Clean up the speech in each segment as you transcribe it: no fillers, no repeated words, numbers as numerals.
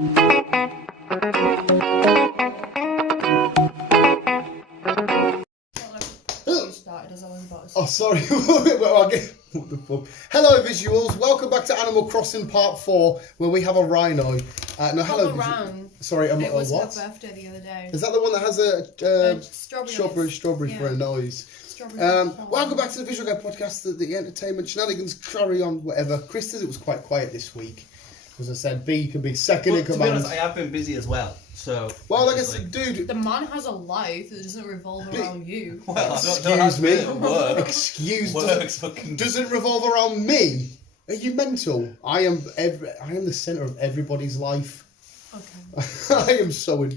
Oh, sorry. What the fuck? Hello, visuals. Welcome back to Animal Crossing Part 4, where we have a rhino. No, hello. Sorry, it was what? her birthday the other day. Is that the one that has a strawberry yeah. for a noise? Welcome back to the Visual Guide Podcast. The entertainment shenanigans carry on. Whatever. Chris says it was quite quiet this week. As I said, B can be second in command. To be honest, I have been busy as well. So. Well, like I said, dude. The man has a life that doesn't revolve around you. Well, excuse me. Work. Excuse me. Fucking doesn't revolve around me. Are you mental? I am the centre of everybody's life. Okay. I am so into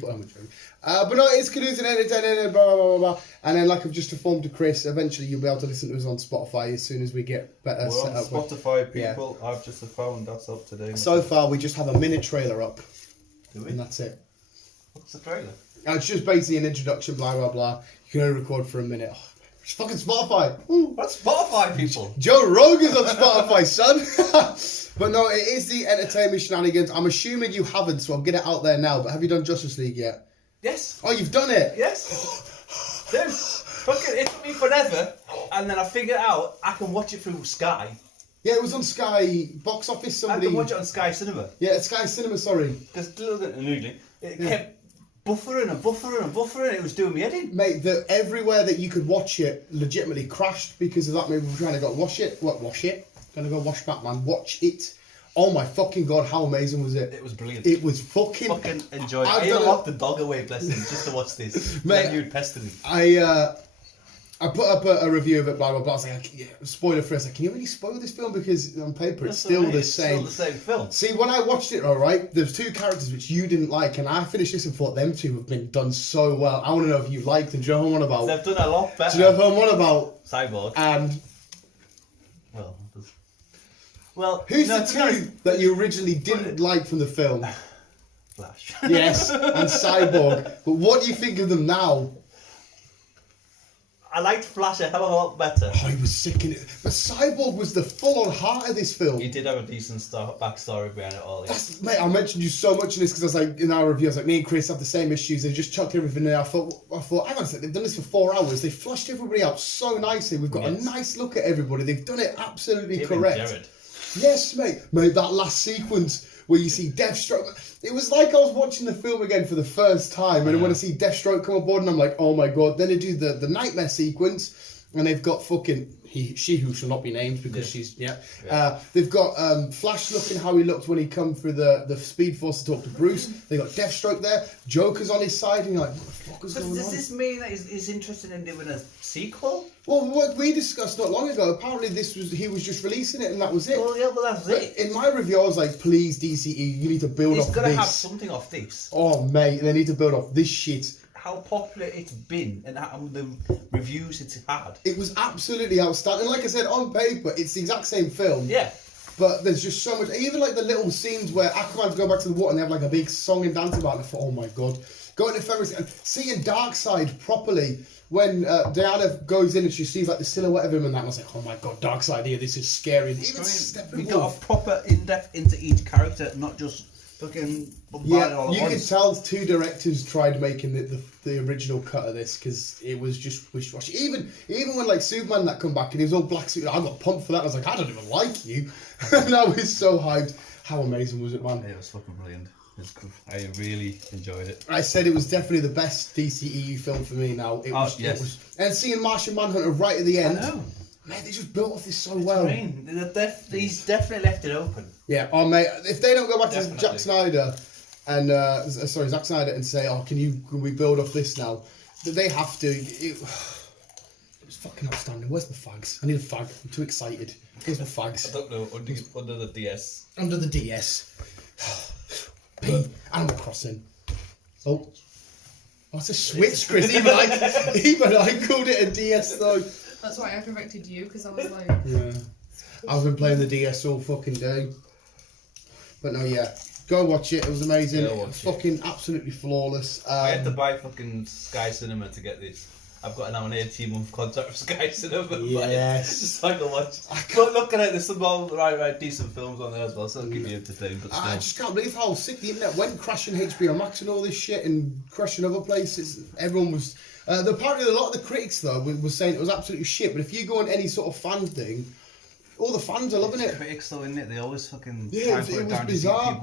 but no, it's Canoes and entertaining, blah, blah, blah, blah. And then, like I've just informed to Chris, eventually you'll be able to listen to us on Spotify as soon as we get better set up. Spotify, people. Yeah. I've just found that's up today. So far, we just have a minute trailer up. Do we? And that's it. What's the trailer? It's just basically an introduction, blah, blah, blah. You can only record for a minute. Oh, it's fucking Spotify. What's Spotify, people? Joe Rogan's on Spotify, son. But no, it is the entertainment shenanigans. I'm assuming you haven't, so I'll get it out there now. But have you done Justice League yet? Yes. Oh, you've done it? Yes. Dude, fucking, it took me forever, and then I figured out I can watch it through Sky. Yeah, it was on Sky Box Office. Somebody... I can watch it on Sky Cinema. Yeah, Sky Cinema, sorry. Because it kept buffering and buffering and buffering. It was doing me head in. Mate, everywhere that you could watch it legitimately crashed because of that. Maybe we're trying to go wash it. Gonna go watch Batman. Watch it. Oh my fucking god, how amazing was it? It was brilliant. It was fucking enjoyed it. I even locked the dog away, bless him, just to watch this. Mate, you'd pester me. I put up a review of it, blah blah blah. I was like, yeah, spoiler free. I was like, can you really spoil this film? Because on paper it's still the same. It's still the same film. See, when I watched it, alright, there's two characters which you didn't like, and I finished this and thought them two have been done so well. I want to know if you liked them. Do you know who I'm on about? They've done a lot better. Do you know who I'm on about? Cyborg. And who's the two that you originally didn't like from the film? Flash. Yes, and Cyborg. But what do you think of them now? I liked Flash a hell of a lot better. Oh, he was sick in it. But Cyborg was the full-on heart of this film. He did have a decent backstory behind it all. Yeah. Mate, I mentioned you so much in this because I was like, in our review, I was like, me and Chris have the same issues. They just chucked everything in. I thought, hang on a second, they've done this for 4 hours. They flushed everybody out so nicely. We've got a nice look at everybody. They've done it absolutely correct. Jared. Yes, mate. Mate, that last sequence where you see Deathstroke. It was like I was watching the film again for the first time, and when I see Deathstroke come aboard, and I'm like, oh my god. Then they do the nightmare sequence, and they've got fucking she who shall not be named because she's they've got Flash looking how he looked when he come through the Speed Force to talk to Bruce. They got Deathstroke there. Joker's on his side, and you're like, what the fuck is going on? Does this mean that he's interested in doing a sequel? Well, what we discussed not long ago, apparently he was just releasing it and that was it. Well, yeah, well that's it. In my review, I was like, please, DCE, you need to build off this. He's got to have something off this. Oh, mate, they need to build off this shit. How popular it's been and how the reviews it's had. It was absolutely outstanding. Like I said, on paper, it's the exact same film. Yeah. But there's just so much, even like the little scenes where Aquaman's going back to the water and they have like a big song and dance about it. I thought, oh my god. Going to February and seeing Darkseid properly when Diana goes in and she sees like the silhouette of him and that, and I was like, oh my god, Darkseid here, this is scary. Even we got a proper in-depth into each character, not just fucking bombarded all at once. You could tell two directors tried making the original cut of this because it was just wish-washy. Even when like Superman that come back and he was all black suit, I got pumped for that. I was like, I don't even like you. And I was so hyped. How amazing was it, man? It was fucking brilliant. I really enjoyed it. I said it was definitely the best DCEU film for me now. It was, and seeing Martian Manhunter right at the end. I know. Mate, they just built off this so well. He's definitely left it open. Yeah, oh mate, if they don't go back to Zack Snyder and Zack Snyder and say, oh, can we build off this now? They have to. It was fucking outstanding. Where's my fags? I need a fag. I'm too excited. Where's my fags? I don't know. Under the DS. Under the DS. Animal Crossing. Oh, that's a switch, Chris. Even I called it a DS though. That's why I corrected you because I was like, yeah. I've been playing the DS all fucking day. But no, yeah. Go watch it. It was amazing. Fucking absolutely flawless. I had to buy fucking Sky Cinema to get this. I've got now an 18-month contract with Sky Cinema. Yes. Just so I can watch. But looking at it, there's some right decent films on there as well, so it'll keep you entertained. But I still. just can't believe how sick the internet went, crashing HBO Max and all this shit, and crashing other places. Everyone was. Apparently, a lot of the critics though were saying it was absolutely shit. But if you go on any sort of fan thing, all the fans are loving it. Critics though, isn't it? They always fucking Yeah, it was bizarre.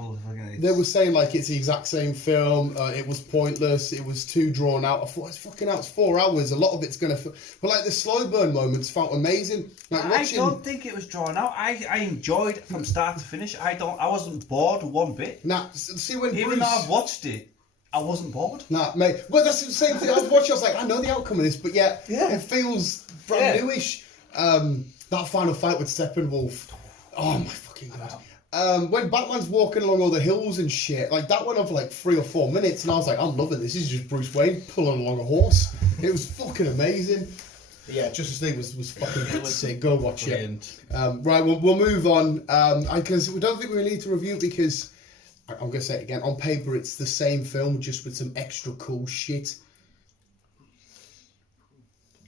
They were saying like it's the exact same film. It was pointless. It was too drawn out. I thought it's fucking out. It's 4 hours. A lot of it's gonna. But like the slow burn moments felt amazing. Like watching... I don't think it was drawn out. I enjoyed it from start to finish. I wasn't bored one bit. Nah, see when even Bruce... though I've watched it, I wasn't bored. Nah, mate. Well, that's the same thing. I was watching. I was like, I know the outcome of this, but yeah. It feels brand newish. That final fight with Steppenwolf. Oh my fucking god. When Batman's walking along all the hills and shit, like that went on for like 3 or 4 minutes, and I was like, I'm loving this. This is just Bruce Wayne pulling along a horse. It was fucking amazing. Yeah, Justice League was fucking sick. Go watch it. Right, we'll move on. Because we don't think we need to review it because I'm gonna say it again. On paper, it's the same film, just with some extra cool shit.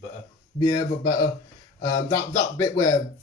Better. Yeah, but better. That bit where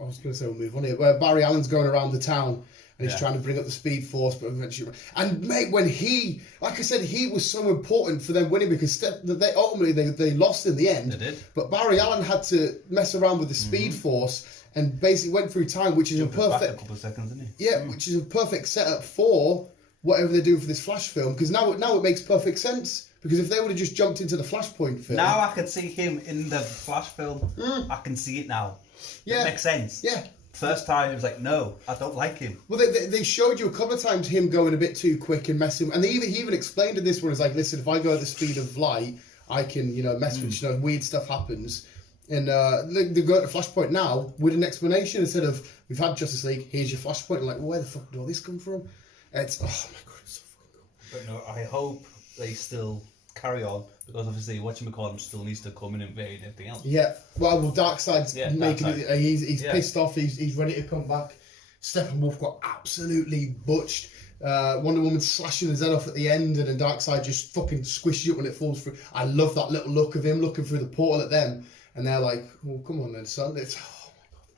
I was going to say we'll move on here, where Barry Allen's going around the town and he's trying to bring up the Speed Force, but eventually, and mate, when he, like I said, he was so important for them winning because they ultimately they lost in the end. They did. But Barry Allen had to mess around with the Speed Force and basically went through time, which is a perfect. Back a couple of seconds, didn't he? Yeah, which is a perfect setup for whatever they're doing for this Flash film because now it makes perfect sense. Because if they would have just jumped into the Flashpoint film... Now I can see him in the Flash film. I can see it now. Yeah. It makes sense. Yeah. First time, it was like, no, I don't like him. Well, they showed you a couple of times him going a bit too quick and messing... And he even explained in this one, it's like, listen, if I go at the speed of light, I can, mess with, weird stuff happens. And they go to Flashpoint now with an explanation instead of, we've had Justice League, here's your Flashpoint. And like, well, where the fuck did all this come from? It's, oh my god, it's so fucking cool. But no, I hope they still carry on because obviously whatchamacallit still needs to come and invade anything else. Yeah, well, Darkseid's making Darkseid. it. He's pissed off. He's ready to come back. Steppenwolf got absolutely butched. Wonder Woman slashing his head off at the end, and then Darkseid just fucking squishes it when it falls through. I love that little look of him looking through the portal at them, and they're like, "Well, come on then, son." It's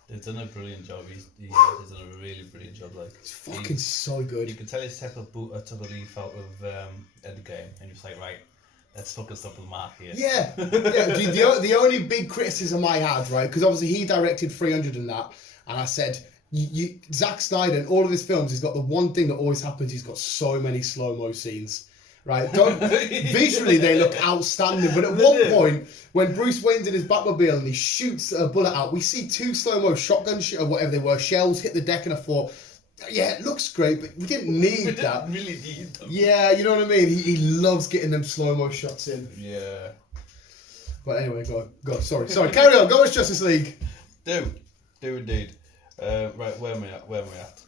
They've done a brilliant job. He's done a really brilliant job. Like it's fucking so good. You can tell he's took a leaf out of Endgame, and you're just like, right, let's fucking stop the mark here. Yeah. Dude, the only big criticism I had, right, because obviously he directed 300 and that, and I said, Zack Snyder in all of his films, he's got the one thing that always happens, he's got so many slow-mo scenes. Right, visually they look outstanding, but at one point when Bruce Wayne's in his Batmobile and he shoots a bullet out, we see 2 slow-mo shotgun or whatever they were shells hit the deck, and I thought, yeah, it looks great, but we didn't need that. We didn't really need them. Yeah, you know what I mean. He loves getting them slow-mo shots in. Yeah. But anyway, go. Sorry. Carry on. Go watch Justice League. Do indeed. Right, where am I at?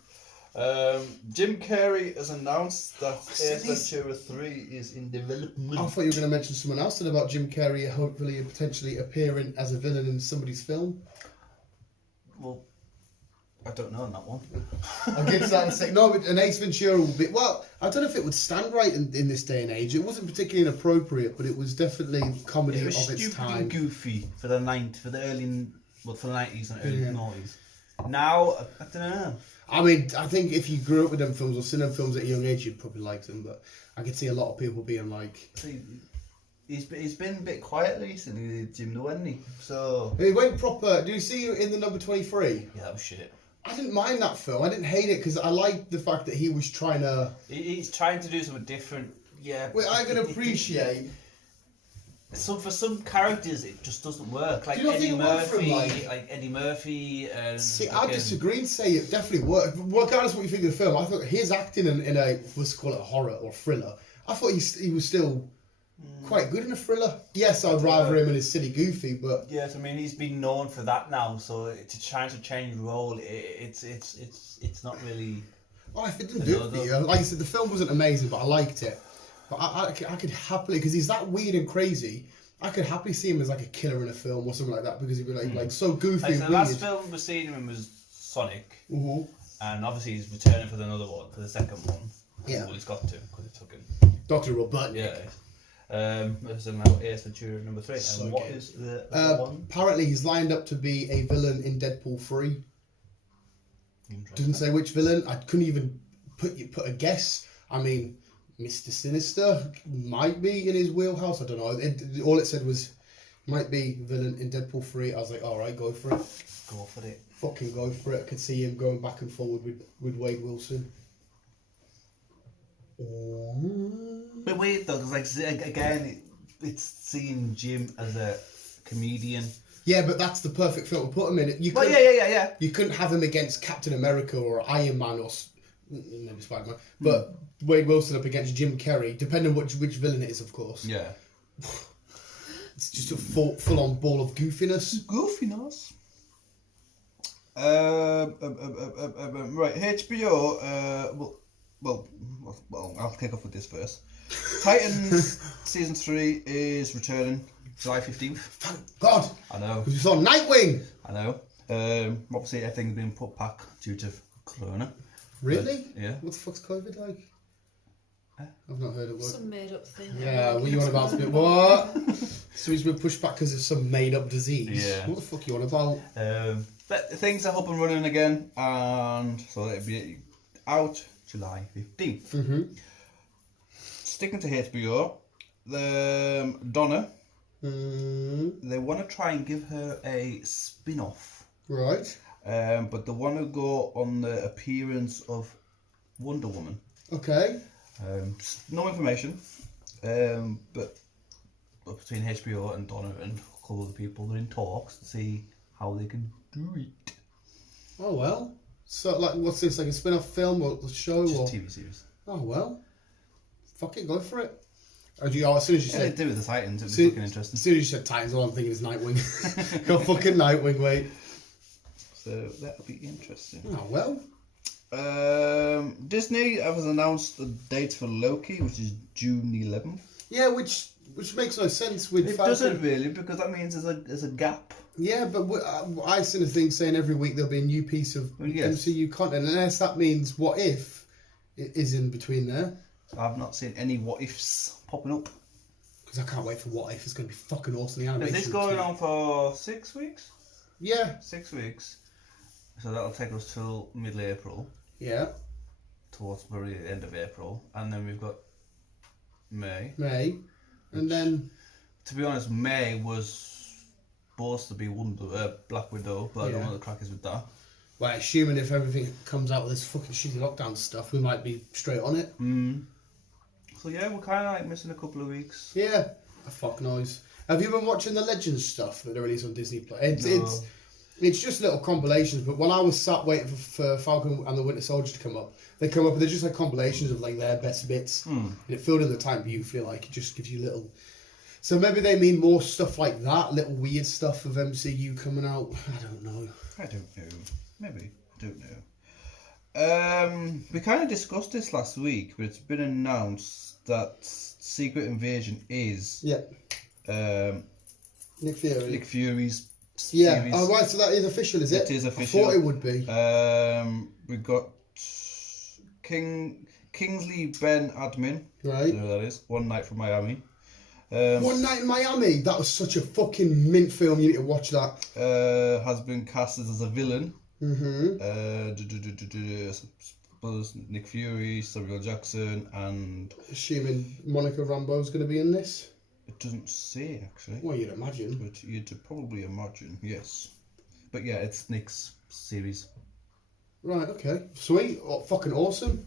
Jim Carrey has announced that Ace Ventura 3 is in development. I thought you were going to mention someone else then about Jim Carrey hopefully and potentially appearing as a villain in somebody's film. Well, I don't know on that one. I get that and say no, but an Ace Ventura would be well. I don't know if it would stand right in this day and age. It wasn't particularly inappropriate, but it was definitely comedy It was of its stupid time. and goofy for the 90s and early 90s. Now I don't know. I mean, I think if you grew up with them films or seen them films at a young age, you'd probably like them. But I could see a lot of people being like, he's been a bit quiet recently, Jim, though, hasn't he? So he went proper. Do you see in the number 23? yeah, that was shit. I didn't mind that film. I didn't hate it because I liked the fact that he was trying to. He's trying to do something different. Yeah. Well, I can appreciate. For some characters, it just doesn't work. Like Eddie Murphy, and see, I disagree and say it definitely worked. Regardless of what you think of the film, I thought his acting in a let's call it a horror or thriller. I thought he was still quite good in a thriller. Yes, I'd rather him in his silly goofy, but yes, I mean he's been known for that now. So to try to change role, it's not really. Oh, if it didn't do it for you, like I said, the film wasn't amazing, but I liked it. But I could happily, because he's that weird and crazy, I could happily see him as like a killer in a film or something like that, because he'd be like so goofy and the weird. last film we've seen him in was Sonic, and obviously he's returning for another one, for the second one. Yeah. Well, he's got to, because it took him. Dr. Robotnik. Yeah. This is now Ace Ventura number 3. So and what good. is the other one? Apparently, he's lined up to be a villain in Deadpool 3. Didn't say which villain. I couldn't even put a guess. I mean, Mr. Sinister might be in his wheelhouse. I don't know. All it said was might be villain in Deadpool 3. I was like, all right, go for it. Go for it. Fucking go for it. I could see him going back and forward with Wade Wilson. But weird though, because like again, it's seeing Jim as a comedian. Yeah, but that's the perfect film to put him in. Well, yeah. You couldn't have him against Captain America or Iron Man or maybe Spider-Man, but Wade Wilson up against Jim Carrey, depending on which villain it is, of course. Yeah. It's just a full-on ball of goofiness. Goofiness. Right, HBO. Well, I'll kick off with this first. Titans season 3 is returning July 15th. Thank God. I know. Because we saw Nightwing. I know. Obviously, everything's been put back due to Corona. Really? Yeah. What the fuck's COVID like? I've not heard it. Some made up thing. Yeah, what you on about? What? So he's been pushed back because of some made-up disease. Yeah. What the fuck you on about? But things are up and running again, and so it'll be out July 15th. Mm-hmm. Sticking to HBO, the Donna, Mm-hmm. they want to try and give her a spin-off, Right. but they want to go on the appearance of Wonder Woman. Okay. No information, but between HBO and Donna and a couple of the people, they're in talks to see how they can do it. Oh well. So like, what's this? Like a spin-off film or a show Just or? TV series. Oh well. Fuck it, go for it. As soon as you Yeah, they said, do with the Titans. It'd be See- fucking interesting. as soon as you said Titans, all I'm thinking is Nightwing. Go fucking Nightwing, mate. So that'll be interesting. Oh well. Disney has announced the date for Loki, which is June 11th. Yeah, which makes no sense with It Falcon. doesn't really, because that means there's a gap. Yeah, but I seen a thing saying every week there'll be a new piece of Yes. MCU content, unless that means what if it is in between there. I've not seen any what ifs popping up. Because I can't wait for what if. It's going to be fucking awesome. The Is animation. this going on for 6 weeks? Yeah, 6 weeks. So that'll take us till mid-April, yeah. towards the very end of April, and then we've got May. May, and then To be honest, May was supposed to be Black Widow, but I don't know what the crack is with that. well, assuming if everything comes out of this fucking shitty lockdown stuff, we might be straight on it. So yeah, we're kind of like missing a couple of weeks. Yeah, a fuck noise. Have you been watching the Legends stuff that they released on Disney Plus? No. It's just little compilations, but when I was sat waiting for Falcon and the Winter Soldier to come up, they come up and they're just like compilations of like their best bits. And it filled in the time beautifully, like it just gives you little. So maybe they mean more stuff like that, little weird stuff of MCU coming out. I don't know. I don't know. Maybe. I don't know. We kind of discussed this last week, but it's been announced that Secret Invasion is Yeah. Nick Fury. Nick Fury's Yeah. series. Oh right, so that is official, is it? It is official. I thought it would be. We've got Kingsley Ben Admin. Right. You know who that is. One Night from Miami. One Night in Miami. That was such a fucking mint film. You need to watch that. Has been casted as a villain. Mm-hmm. Suppose Nick Fury, Samuel Jackson, and Assuming Monica Rambeau's going to be in this. it doesn't say actually, Well, you'd imagine. but you'd probably imagine, yes. But yeah, it's Nick's series. Right, okay. Sweet. Oh, fucking awesome.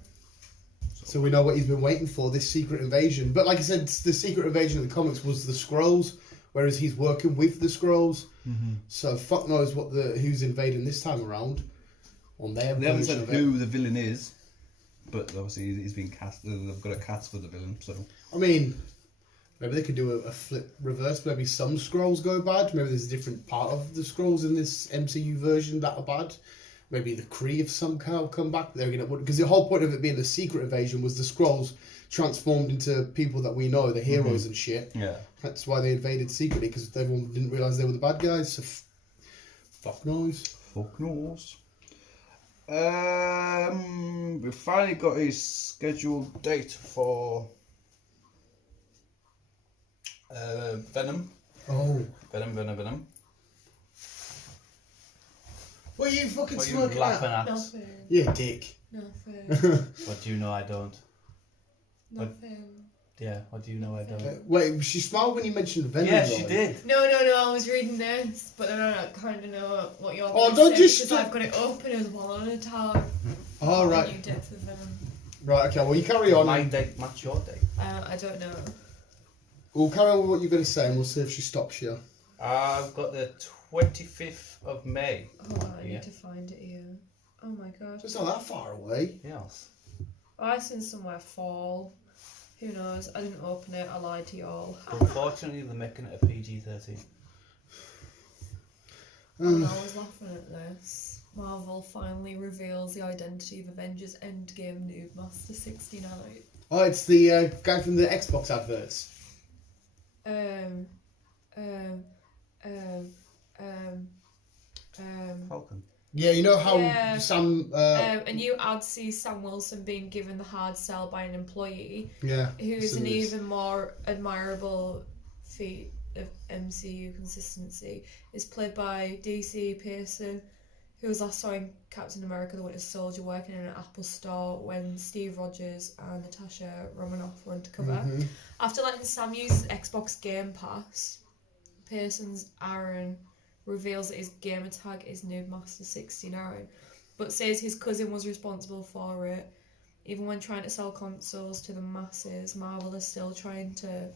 So we know what he's been waiting for, this Secret Invasion. But like I said, the Secret Invasion in the comics was the Skrulls, whereas he's working with the Skrulls. Mm-hmm. So fuck knows who's invading this time around. On their They haven't version said of it. who the villain is, but obviously he's been cast. They've got a cast for the villain, so. I mean, maybe they could do a flip reverse. Maybe some Skrulls go bad. Maybe there's a different part of the Skrulls in this MCU version that are bad. Maybe the Kree of some kind come back. They're gonna, because the whole point of it being the Secret Invasion was the Skrulls transformed into people that we know, the heroes and shit. Yeah. That's why they invaded secretly, because everyone didn't realise they were the bad guys. So fuck knows. Fuck knows. We finally got his scheduled date for Venom. Oh. Venom. What are you fucking What are you smoking laughing at? at? Nothing. You dick. Nothing. What do you know I don't? Nothing. Yeah, what do you know I don't? Wait, she smiled when you mentioned Venom. Yeah, she though. did. No, I was reading this, but then I kind of know what you're Oh, going don't to say just because I've got it open as well on a tab. All right. New depth of Venom. Right, okay, well, you carry on. My date match your date. I don't know. We'll carry on with what you're going to say and we'll see if she stops you. I've got the 25th of May. Hold on, I Yeah. need to find it here. Oh my god. It's not that far away. Yes. I seen somewhere fall. Who knows? I didn't open it. I lied to you all. Unfortunately, they're making it a PG-13. And I was laughing at this. Marvel finally reveals the identity of Avengers Endgame Noob Master 69. Oh, it's the guy from the Xbox adverts. Falcon. Yeah, you know how Yeah. Sam... A new ad sees Sam Wilson being given the hard sell by an employee, yeah. who is some an of this. even more admirable feat of MCU consistency, is played by DC Pearson, who was last saw in Captain America the Winter Soldier working in an Apple store when Steve Rogers and Natasha Romanoff were undercover. Mhm. After letting Sam use his Xbox Game Pass, Pearson's Aaron reveals that his gamer tag is Noobmaster69, but says his cousin was responsible for it. Even when trying to sell consoles to the masses, Marvel is still trying to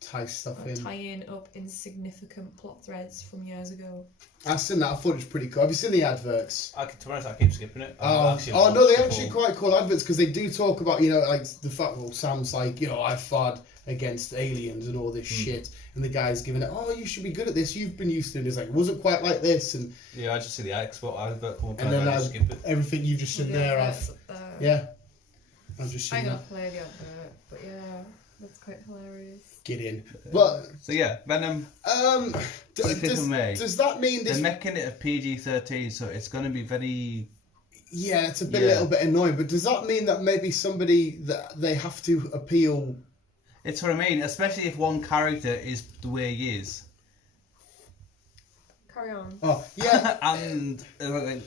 Tie stuff in. tie in up insignificant plot threads from years ago. I've seen that. I thought it was pretty cool. Have you seen the adverts? To be honest, I keep skipping it. Oh no, they're actually quite cool adverts because they do talk about, you know, like the fact, well, Sam's like, you know, I fought against aliens and all this shit, and the guy's giving it, oh, you should be good at this, you've been used to it. It's like, it wasn't quite like this, and Yeah, I just see the Xbox advert come up and and then I just skip it. everything you've just said there, I've, yeah, I've just I'm seen gonna that. play the advert, but yeah, that's quite hilarious. Get in. But, So yeah, Venom. 25th of May. does that mean They're this? making it a PG-13, so it's going to be very. Yeah, it's a Yeah. little bit annoying, but does that mean that maybe somebody that they have to appeal? It's what I mean, especially if one character is the way he is. Carry on. Oh, yeah. And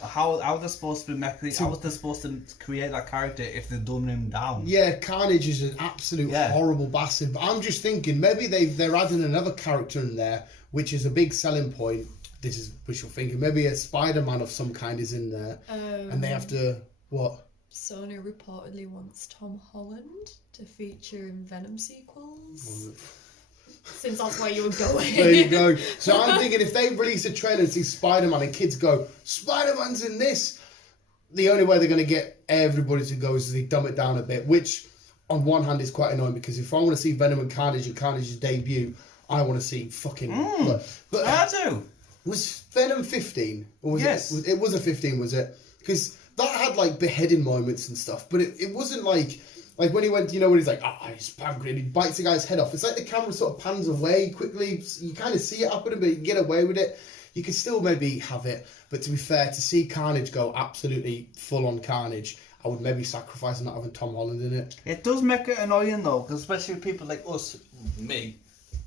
how they're supposed to be making, how they're supposed to create that character if they're dumbing him down. Yeah, Carnage is an absolute Yeah. horrible bastard. But I'm just thinking maybe they're adding another character in there, which is a big selling point. This is wishful thinking. Maybe a Spider-Man of some kind is in there, and they have to what? Sony reportedly wants Tom Holland to feature in Venom sequels. Since that's where you were going. There you go. So I'm thinking if they release a trailer and see Spider-Man and kids go, Spider-Man's in this, the only way they're going to get everybody to go is if they dumb it down a bit, which on one hand is quite annoying because if I want to see Venom and Carnage's debut, I want to see fucking... But I do. was Venom 15? Or was Yes. it was a 15, was it? Because that had like beheading moments and stuff, but it wasn't like when he went, you know, when he's like, he's pancreas, and he bites the guy's head off. It's like the camera sort of pans away quickly. You kind of see it happen, but you can get away with it. You could still maybe have it, but to be fair, to see Carnage go absolutely full on Carnage, I would maybe sacrifice not having Tom Holland in it. It does make it annoying though, because especially with people like us, me,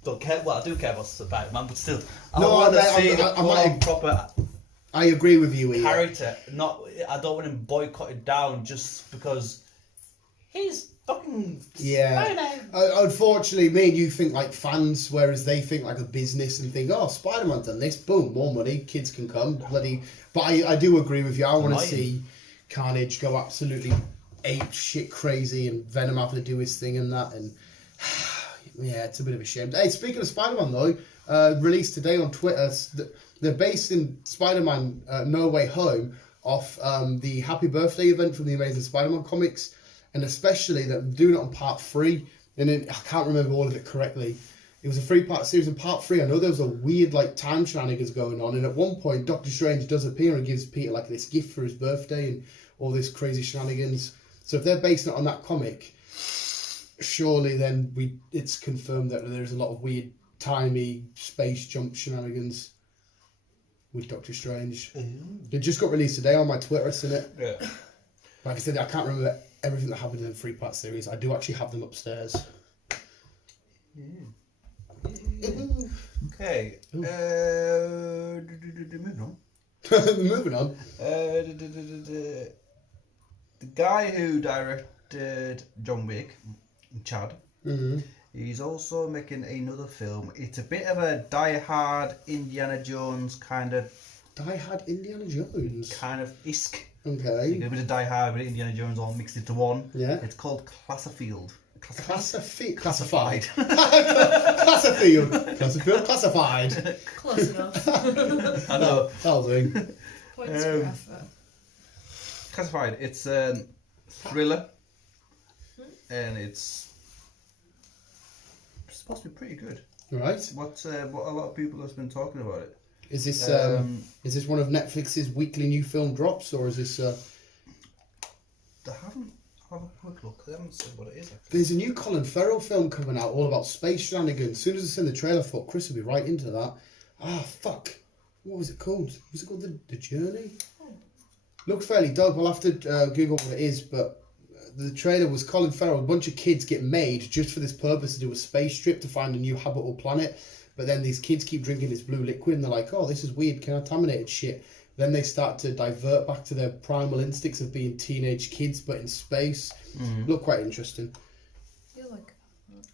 don't care. Well, I do care about Spider-Man, but still, I want to see a proper I agree with you, Ian. character. I don't want him boycotted down just because he's fucking Spider-Man. Unfortunately, me and you think like fans, whereas they think like a business and think, oh, Spider-Man done this, boom, more money, kids can come, bloody. But I do agree with you. I want to see Carnage go absolutely ape shit crazy and Venom having to do his thing and that, and yeah, it's a bit of a shame. Hey, speaking of Spider-Man though, released today on Twitter, they're based in Spider-Man No Way Home off the Happy Birthday event from the Amazing Spider-Man comics, and especially that I'm doing it on part 3, and I can't remember all of it correctly. It was a 3-part series. In part 3, I know there was a weird like time shenanigans going on, and at one point Doctor Strange does appear and gives Peter like this gift for his birthday and all this crazy shenanigans. So if they're basing it on that comic, surely then it's confirmed that there's a lot of weird timey space jump shenanigans with Doctor Strange. It just got released today on my Twitter, I've seen it. Yeah. Like I said, I can't remember everything that happened in the 3-part series. I do actually have them upstairs. Okay. moving on. Moving on. The guy who directed John Wick, Chad, Mm-hmm. he's also making another film. It's a bit of a die-hard Indiana Jones kind of Die Hard Indiana Jones. isk. Okay. You get a bit of Die Hard with Indiana Jones all mixed into one. Yeah. It's called Classified. Classified. Classified. Classified. Classified. Close enough. I know. That'll do. Points for effort. Classified. It's a thriller, and it's supposed to be pretty good. Right. What a lot of people have been talking about it. Is this one of Netflix's weekly new film drops, or is this? They haven't. Have a quick look. They haven't said what it is. Actually. There's a new Colin Farrell film coming out all about space shenanigans. As soon as I seen the trailer, I thought Chris would be right into that. Ah, fuck. What was it called? Was it called The Journey? Looked fairly dope. I'll have to Google what it is, but the trailer was Colin Farrell. A bunch of kids get made just for this purpose to do a space trip to find a new habitable planet. But then these kids keep drinking this blue liquid and they're like, oh, this is weird, contaminated shit. Then they start to divert back to their primal instincts of being teenage kids, but in space. Look quite interesting. I feel like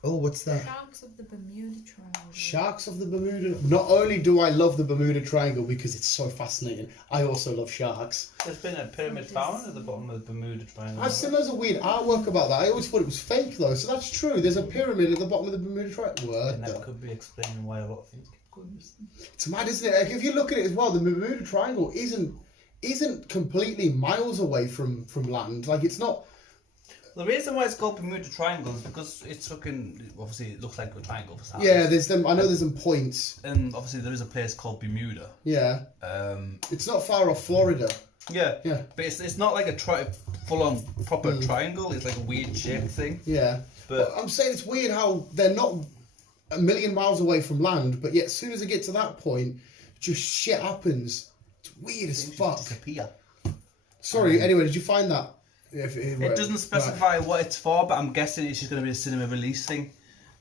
Oh, what's that? Sharks of the Bermuda Triangle. Sharks of the Bermuda. Not only do I love the Bermuda Triangle because it's so fascinating, I also love sharks. There's been a pyramid found at the bottom of the Bermuda Triangle. I've seen loads of weird artwork about that. I always thought it was fake though, so that's true. There's a pyramid at the bottom of the Bermuda Triangle. And that could be explaining why a lot of things get good. It's mad, isn't it? Like, if you look at it as well, the Bermuda Triangle isn't completely miles away from land. Like it's not. The reason why it's called Bermuda Triangle is because it's looking, obviously it looks like a triangle for starters. Yeah, there's them. I know there's some points. And obviously there is a place called Bermuda. Yeah. It's not far off Florida. Yeah. Yeah. But it's not like a full-on proper triangle. It's like a weird shaped thing. Yeah. But I'm saying it's weird how they're not a million miles away from land, but yet as soon as they get to that point, just shit happens. It's weird as fuck. Disappear. Sorry. Anyway, did you find that? it doesn't specify what it's for, but I'm guessing it's just going to be a cinema release thing.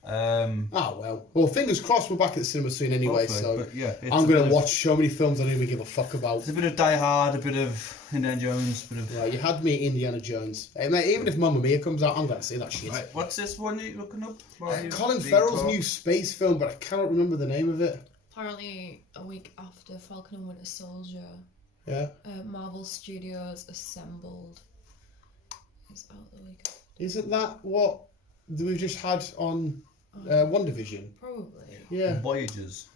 Well, fingers crossed we're back at the cinema soon anyway, Hopefully, so but yeah, it's I'm a going bit to of- watch so many films I don't even give a fuck about. It's a bit of Die Hard, a bit of Indiana Jones, a bit of... Right, you had me Indiana Jones. Hey, mate, even if Mamma Mia comes out, I'm going to see that shit. Right, what's this one you're looking up? While you've Colin been Farrell's talk- new space film, but I cannot remember the name of it. Apparently, a week after Falcon and Winter Soldier, Yeah. Marvel Studios assembled. Is out the week. Isn't that what we've just had on One Division? Probably. Yeah. Voyagers.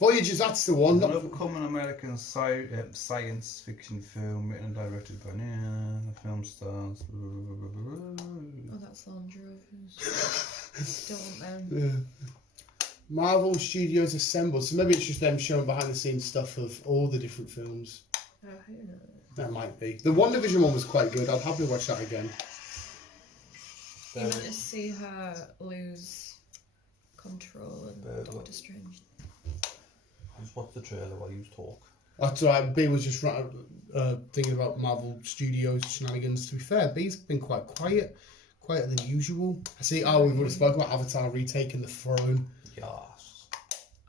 Voyagers, that's the one. An Not... upcoming American science fiction film written and directed by the film stars. Oh, that's Land Rovers. Don't want them. Yeah. Marvel Studios assembled, so maybe it's just them showing behind the scenes stuff of all the different films. Who knows? That might be. The One Division one was quite good. I'd happily watch that again. You want to see her lose control and But- Doctor Strange. Just watch the trailer while you talk. That's right. B was just thinking about Marvel Studios shenanigans. To be fair, B's been quite quiet, quieter than usual. I see. Oh, we've already spoken about Avatar retaking the throne. Yes.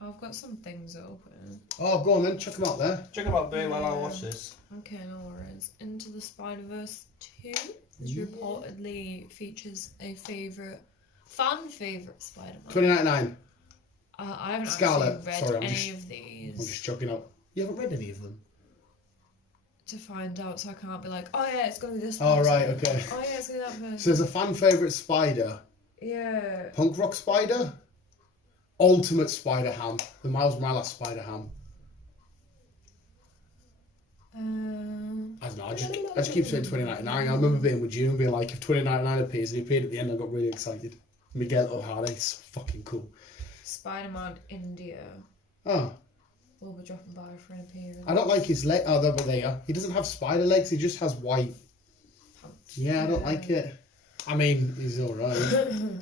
I've got some things open. Oh, go on then. Check them out there. Check them out, babe, while I watch this. Okay, no worries. Into the Spider-Verse 2, which reportedly features a fan favourite Spider-Man. 2099. I haven't Scarlet. actually read Sorry, I'm any just- of I'm these just chucking out. You haven't read any of them? to find out, so I can't be like, oh yeah, it's gonna be this Oh, person. right, okay. Oh yeah, it's gonna be that person. So there's a fan favourite Spider. Yeah. Punk Rock Spider. Ultimate Spider-Ham. The Miles Morales Spider-Ham. I don't know, I just keep saying 2099. I remember being with you and being like, if 2099 appears, and he appeared at the end, I got really excited. Miguel O'Hara, he's so fucking cool. Spider-Man India Oh, will be dropping by for an appearance. I don't like his leg. Oh, there, but they are. He doesn't have spider legs, he just has white. Yeah, I don't like it. I mean, he's alright.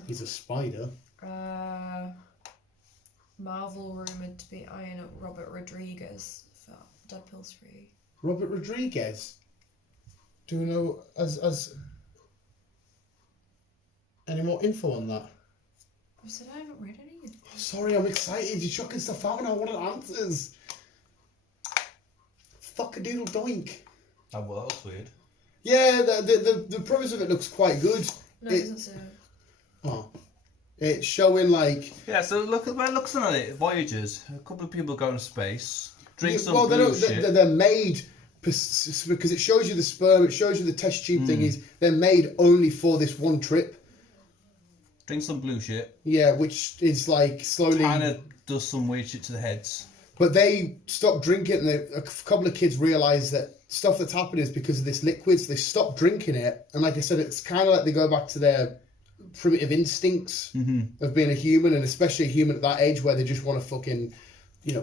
He's a spider. Marvel rumoured to be eyeing up Robert Rodriguez for Deadpool 3. Robert Rodriguez. Do we know as any more info on that? I said I haven't read any Sorry, I'm excited. You're chucking stuff out and I want answers. Fuck a doodle doink. Oh, well, that was weird. Yeah, the premise of it looks quite good. No, it doesn't say. Oh. It's showing like... Yeah, so look at it looks at it. Voyagers. A couple of people go to space. Drink some well, blue shit. they're made... Because it shows you the sperm, it shows you the test tube thing is, they're made only for this one trip. Drink some blue shit. Yeah, which is like slowly... Kind of does some weird shit to the heads. But they stop drinking and a couple of kids realise that stuff that's happening is because of this liquid, so they stop drinking it. And like I said, it's kind of like they go back to their primitive instincts of being a human, and especially a human at that age where they just want to fucking,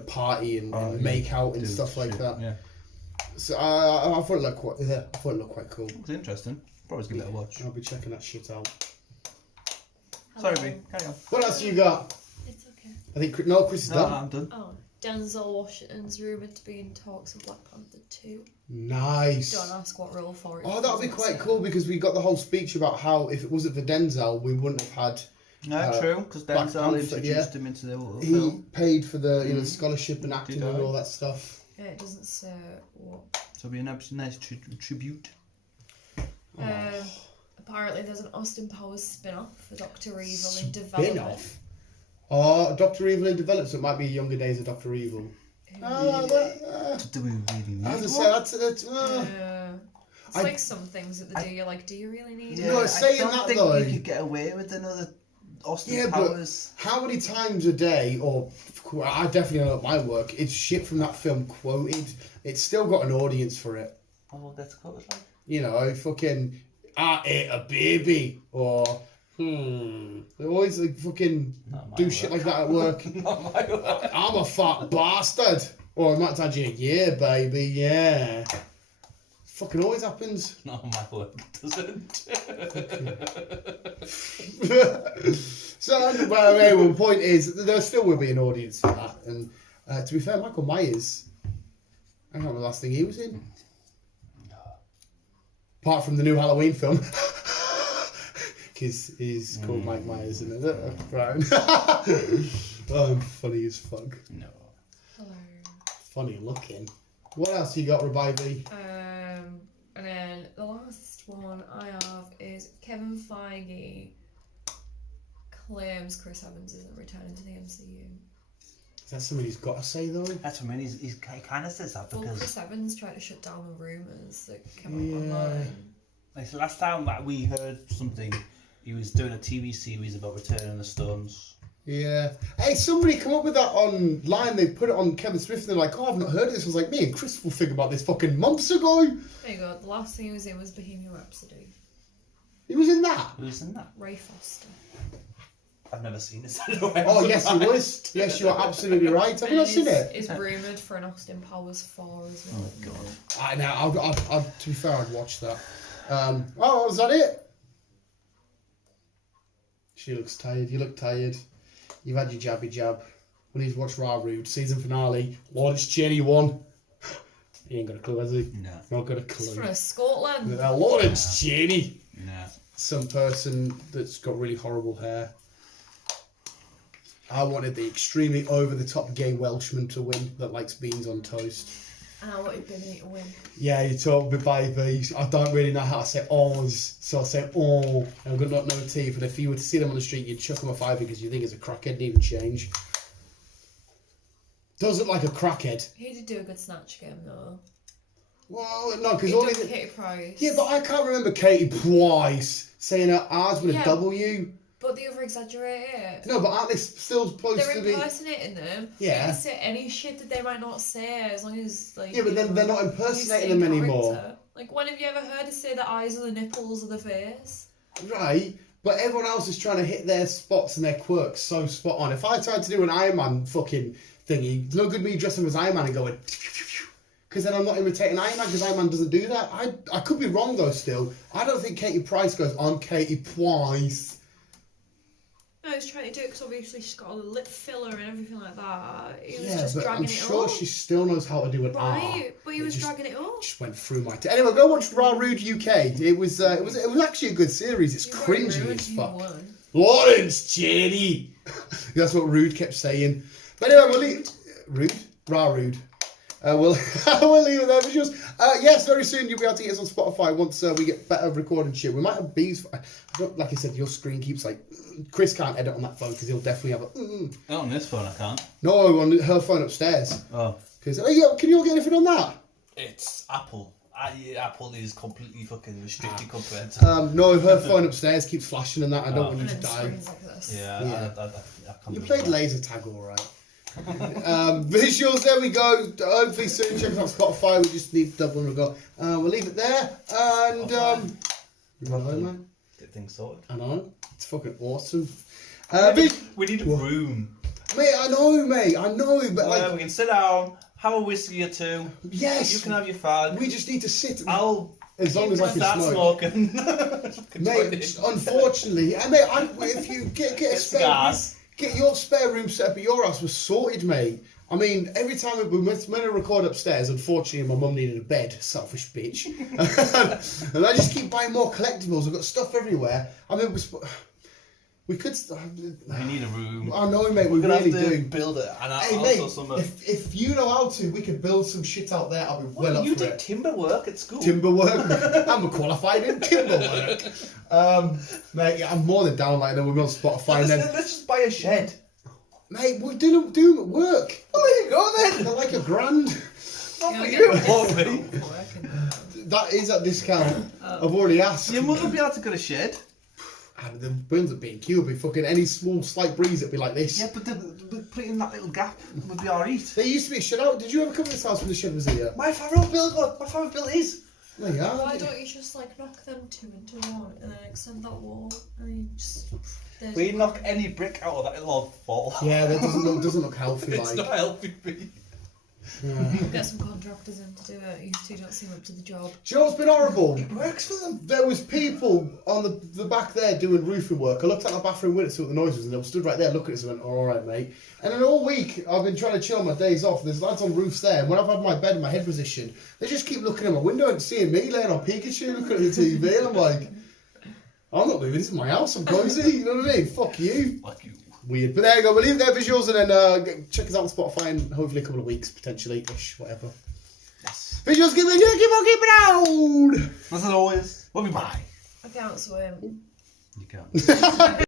party and make out and stuff like that. Yeah. So I thought it looked quite, cool. It's interesting. Probably give it a watch. I'll be checking that shit out. Sorry, B. Carry on. What else you got? It's okay. I think Chris is No, done. I'm done. Oh, Denzel Washington's rumoured to be in talks of Black Panther 2. Nice. Don't ask what role for it. Oh, that would be quite cool because we got the whole speech about how if it wasn't for Denzel, we wouldn't have had. No, true, because Black Denzel Panther, introduced him into the little He film. paid for the scholarship and acting and all that stuff. Yeah, it doesn't say what. So it'll be a nice tribute. Apparently, there's an Austin Powers spin-off for Doctor Evil in development. Spin-off? Oh, Dr. Evil in development, so it might be Younger Days of Dr. Evil. Do we really need As I one? said, that's It's like some things that they do. You're like, do you really need No, it? saying I don't that, think though- you could get away with another Austin Yeah, Powers. but how many times a day, or I definitely know at my work, it's shit from that film quoted. It's still got an audience for it. Oh, that's cool. Like. Fucking, I ate a baby, or, They always like fucking do shit like that at work. Not my work. I'm a fat bastard. Or I might add you, yeah, baby, yeah. Fucking always happens. Not my work, does it? So, well, anyway, the point is, there still will be an audience for that. And to be fair, Michael Myers, I can't remember the last thing he was in. Apart from the new Halloween film. Because he's called Mike Myers, isn't it? Right. I'm funny as fuck. No. Hello. Funny looking. What else you got, Revive? And then the last one I have is Kevin Feige claims Chris Evans isn't returning to the MCU. Is that something he's got to say, though? That's what I mean. He kind of says that Well, because Chris Evans tried to shut down the rumours that came out online. Like the last time that we heard something, he was doing a TV series about Returning the Stones. Yeah. Hey, somebody come up with that online. They put it on Kevin Smith and they're like, oh, I've not heard of this. I was like, me and Chris will think about this fucking months ago. There you go. The last thing he was in was Bohemian Rhapsody. He was in that. Who's in that? Ray Foster. I've never seen it. Oh, yes, he was. Yes, you are absolutely right. Have you not seen it? Is rumoured for an Austin Powers 4 as well. Oh, God. I know. To be fair, I'd watch that. Was that it? She looks tired. You look tired. You've had your jabby jab. We need to watch Raw Rude season finale. Lawrence Cheney won. He ain't got a clue, has he? No. Not got a It's clue. from Scotland. Lawrence Cheney. No. Some person that's got really horrible hair. I wanted the extremely over-the-top gay Welshman to win that likes beans on toast. And I wanted Bimini to win. Yeah, you talk me, baby. I don't really know how to say ohs, so I say oh. And I've got not no teeth, and if you were to see them on the street, you'd chuck them a five because you think it's a crackhead, didn't even change. Does look like a crackhead. He did do a good snatch game though. Well, no, because He all did he... Katie Price. Yeah, but I can't remember Katie Price saying her R's with a Yeah. W. But they over exaggerate it. No, but aren't they still supposed They're to be... impersonating them. Yeah. They can say any shit that they might not say as long as like. Yeah, but then they're not you impersonating say them anymore. character. Like, when have you ever heard us say the eyes are the nipples of the face? Right, but everyone else is trying to hit their spots and their quirks so spot on. If I tried to do an Iron Man fucking thingy, it's no good me dressing as Iron Man and going... Because then I'm not imitating Iron Man, because Iron Man doesn't do that. I could be wrong, though, still. I don't think Katie Price goes, I'm Katie Price. No, he's trying to do it because obviously she's got all the lip filler and everything like that. He was Yeah, just but dragging I'm it sure up. she still knows how to do an R. Right, but he It was just- dragging it up. Just went through my... Anyway, go watch Raw Rude UK. It was actually a good series. It's You very cringy rude, as you fuck. won. Lawrence Cheney. That's what Rude kept saying. But anyway, we'll leave. Rude? Rude. We'll leave it there, visuals. Yes, very soon you'll be able to get us on Spotify once we get better recording shit. We might have bees. Like I said, your screen keeps like. Chris can't edit on that phone because he'll definitely have a. Not on this phone, I can't. No, on her phone upstairs. Oh. Because can you all get anything on that? It's Apple. Apple is completely fucking restricted compared to. No, her phone upstairs keeps flashing and that. I don't want you And to then die. screens like this. Yeah. I can't You do played that. laser tag all right. Visuals, there we go. Hopefully soon check us out on Spotify. We just need to double and go. We'll leave it there. And you know, man. Get things sorted. I know. It's fucking awesome. We need a room. Mate, I know, but Where like, we can sit down, have a whiskey or two. yes, You can have your fag. we just need to sit. I'll As long as I can start smoke. smoking. Mate, unfortunately, if you get a spare, cigars. get your spare room set up at your house was sorted, mate. I mean, every time we went to record upstairs, unfortunately, my mum needed a bed, selfish bitch. And I just keep buying more collectibles. I've got stuff everywhere. I mean, we could. We need a room. I know, mate. We We're gonna really have to do. build it. And Hey, mate, if you know how to, we could build some shit out there. I'll be well up you for did it. timber work at school. Timber work. I'm qualified in timber work. Mate, yeah, I'm more than down like that. We're on Spotify and then, Let's just buy a shed. mate, we're doing them at work. Well, there you go then. They're like $1,000. Not for Yeah, you, get for this me. working. That is at discount. I've already asked. Your mother will be able to get a shed. And the burns at B&Q will be fucking any small slight breeze. It'll be like this. Yeah, but put it in that little gap would be alright. There used to be a shed out. Did you ever come to this house when the shed was here? My favourite build is. There you are. Why don't you just like knock them two into one and then extend that wall and you just. We knock any brick out of that, it'll all fall. Yeah, that doesn't look healthy. It's Like. not helping me. Yeah. Get some contractors in to do it. You two don't seem up to the job. Do you know what's been horrible? It works for them. There was people on the back there doing roofing work. I looked out the bathroom window to see what the noise was, and they were stood right there looking at us and went, all right, mate. And then all week, I've been trying to chill my days off. There's lads on roofs there, and when I've had my bed in my head position, they just keep looking at my window and seeing me laying on Pikachu, looking at the TV, and I'm like, I'm not moving, this is my house, I'm cozy, you know what I mean? Fuck you. Fuck you. Weird. But there you go, we'll leave their visuals, and then check us out on Spotify in hopefully a couple of weeks, potentially-ish, whatever. Yes. Visuals, keep it out! As always, we'll be bye. I can't swim. You can't.